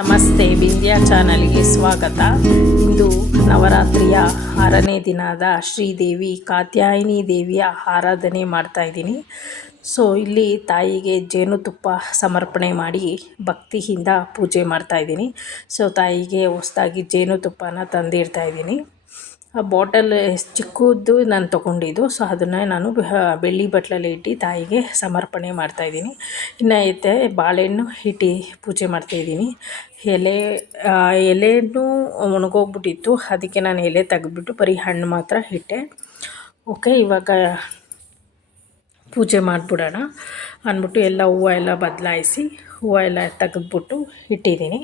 ನಮಸ್ತೆ, ವಿಂಧ್ಯ ಚಾನಲ್ಗೆ ಸ್ವಾಗತ. ಇಂದು ನವರಾತ್ರಿಯ 6ನೇ ದಿನದ ಶ್ರೀದೇವಿ ಕಾತ್ಯಾಯಿನಿ ದೇವಿಯ ಆರಾಧನೆ ಮಾಡ್ತಾಯಿದ್ದೀನಿ. ಸೊ ಇಲ್ಲಿ ತಾಯಿಗೆ ಜೇನುತುಪ್ಪ ಸಮರ್ಪಣೆ ಮಾಡಿ ಭಕ್ತಿಯಿಂದ ಪೂಜೆ ಮಾಡ್ತಾಯಿದ್ದೀನಿ. ಸೊ ತಾಯಿಗೆ ಹೊಸದಾಗಿ ಜೇನುತುಪ್ಪನ ತಂದಿಡ್ತಾಯಿದ್ದೀನಿ. ಆ ಬಾಟಲ್ ಚಿಕ್ಕದ್ದು ನಾನು ತೊಗೊಂಡಿದ್ದು. ಸೊ ಅದನ್ನು ನಾನು ಬೆಳ್ಳಿ ಬಟ್ಲಲ್ಲಿ ಇಟ್ಟು ತಾಯಿಗೆ ಸಮರ್ಪಣೆ ಮಾಡ್ತಾಯಿದ್ದೀನಿ. ಇನ್ನು ಐತೆ ಬಾಳೆಹಣ್ಣು ಇಟ್ಟು ಪೂಜೆ ಮಾಡ್ತಾಯಿದ್ದೀನಿ. ಎಲೆನೂ ಒಣಗೋಗ್ಬಿಟ್ಟಿತ್ತು, ಅದಕ್ಕೆ ನಾನು ಎಲೆ ತೆಗೆದ್ಬಿಟ್ಟು ಬರೀ ಹಣ್ಣು ಮಾತ್ರ ಇಟ್ಟೆ. ಓಕೆ, ಇವಾಗ ಪೂಜೆ ಮಾಡಿಬಿಡೋಣ ಅಂದ್ಬಿಟ್ಟು ಎಲ್ಲ ಹೂವು ಎಲ್ಲ ಬದಲಾಯಿಸಿ ಹೂವು ಎಲ್ಲ ತೆಗೆದ್ಬಿಟ್ಟು ಇಟ್ಟಿದ್ದೀನಿ.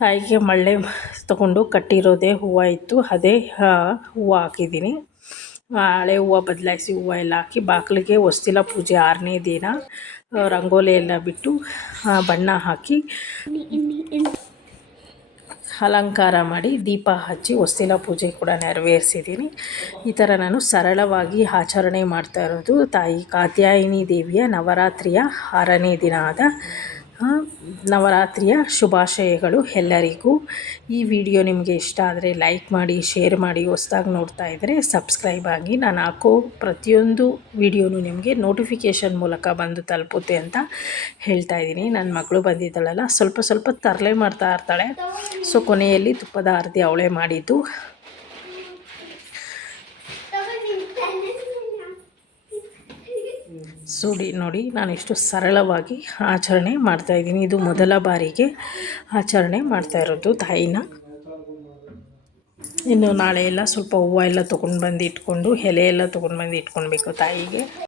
ತಾಯಿಗೆ ಮಳ್ಳೆ ತೊಗೊಂಡು ಕಟ್ಟಿರೋದೇ ಹೂವು ಇತ್ತು, ಅದೇ ಹೂವು ಹಾಕಿದ್ದೀನಿ. ಹಳೆ ಹೂವು ಬದಲಾಯಿಸಿ ಹೂವು ಎಲ್ಲ ಹಾಕಿ ಬಾಗಿಲಿಗೆ ಹೊಸ್ತಿಲ ಪೂಜೆ 6ನೇ ದಿನ ರಂಗೋಲಿ ಎಲ್ಲ ಬಿಟ್ಟು ಬಣ್ಣ ಹಾಕಿ ಅಲಂಕಾರ ಮಾಡಿ ದೀಪ ಹಚ್ಚಿ ಹೊಸ್ತಿಲ ಪೂಜೆ ಕೂಡ ನೆರವೇರಿಸಿದ್ದೀನಿ. ಈ ಥರ ನಾನು ಸರಳವಾಗಿ ಆಚರಣೆ ಮಾಡ್ತಾ ಇರೋದು ತಾಯಿ ಕಾತ್ಯಾಯಿನಿ ದೇವಿಯ ನವರಾತ್ರಿಯ 6ನೇ ದಿನ ಆದ ನವರಾತ್ರಿಯ ಶುಭಾಶಯಗಳು ಎಲ್ಲರಿಗೂ. ಈ ವಿಡಿಯೋ ನಿಮಗೆ ಇಷ್ಟ ಆದರೆ ಲೈಕ್ ಮಾಡಿ, ಶೇರ್ ಮಾಡಿ, ಹೊಸದಾಗಿ ನೋಡ್ತಾ ಇದ್ದರೆ ಸಬ್ಸ್ಕ್ರೈಬ್ ಆಗಿ. ನಾನು ಹಾಕೋ ಪ್ರತಿಯೊಂದು ವಿಡಿಯೋನು ನಿಮಗೆ ನೋಟಿಫಿಕೇಷನ್ ಮೂಲಕ ಬಂದು ತಲುಪುತ್ತೆ ಅಂತ ಹೇಳ್ತಾ ಇದ್ದೀನಿ. ನನ್ನ ಮಗಳು ಬಂದಿದ್ದಾಳಲ್ಲ, ಸ್ವಲ್ಪ ತರಲೆ ಮಾಡ್ತಾ ಇರ್ತಾಳೆ. ಸೊ ಕೊನೆಯಲ್ಲಿ ತುಪ್ಪದ ಆರತಿ ಅವಳೇ ಮಾಡಿದ್ದು. ನೋಡಿ, ನಾನು ಎಷ್ಟು ಸರಳವಾಗಿ ಆಚರಣೆ ಮಾಡ್ತಾಯಿದ್ದೀನಿ. ಇದು ಮೊದಲ ಬಾರಿಗೆ ಆಚರಣೆ ಮಾಡ್ತಾ ಇರೋದು ತಾಯಿನ. ಇನ್ನು ನಾಳೆ ಎಲ್ಲ ಸ್ವಲ್ಪ ಹೂವು ಎಲ್ಲ ತೊಗೊಂಡು ಬಂದು ಇಟ್ಕೊಂಡು ಎಲೆ ಎಲ್ಲ ತೊಗೊಂಡು ಬಂದು ಇಟ್ಕೊಳ್ಬೇಕು ತಾಯಿಗೆ.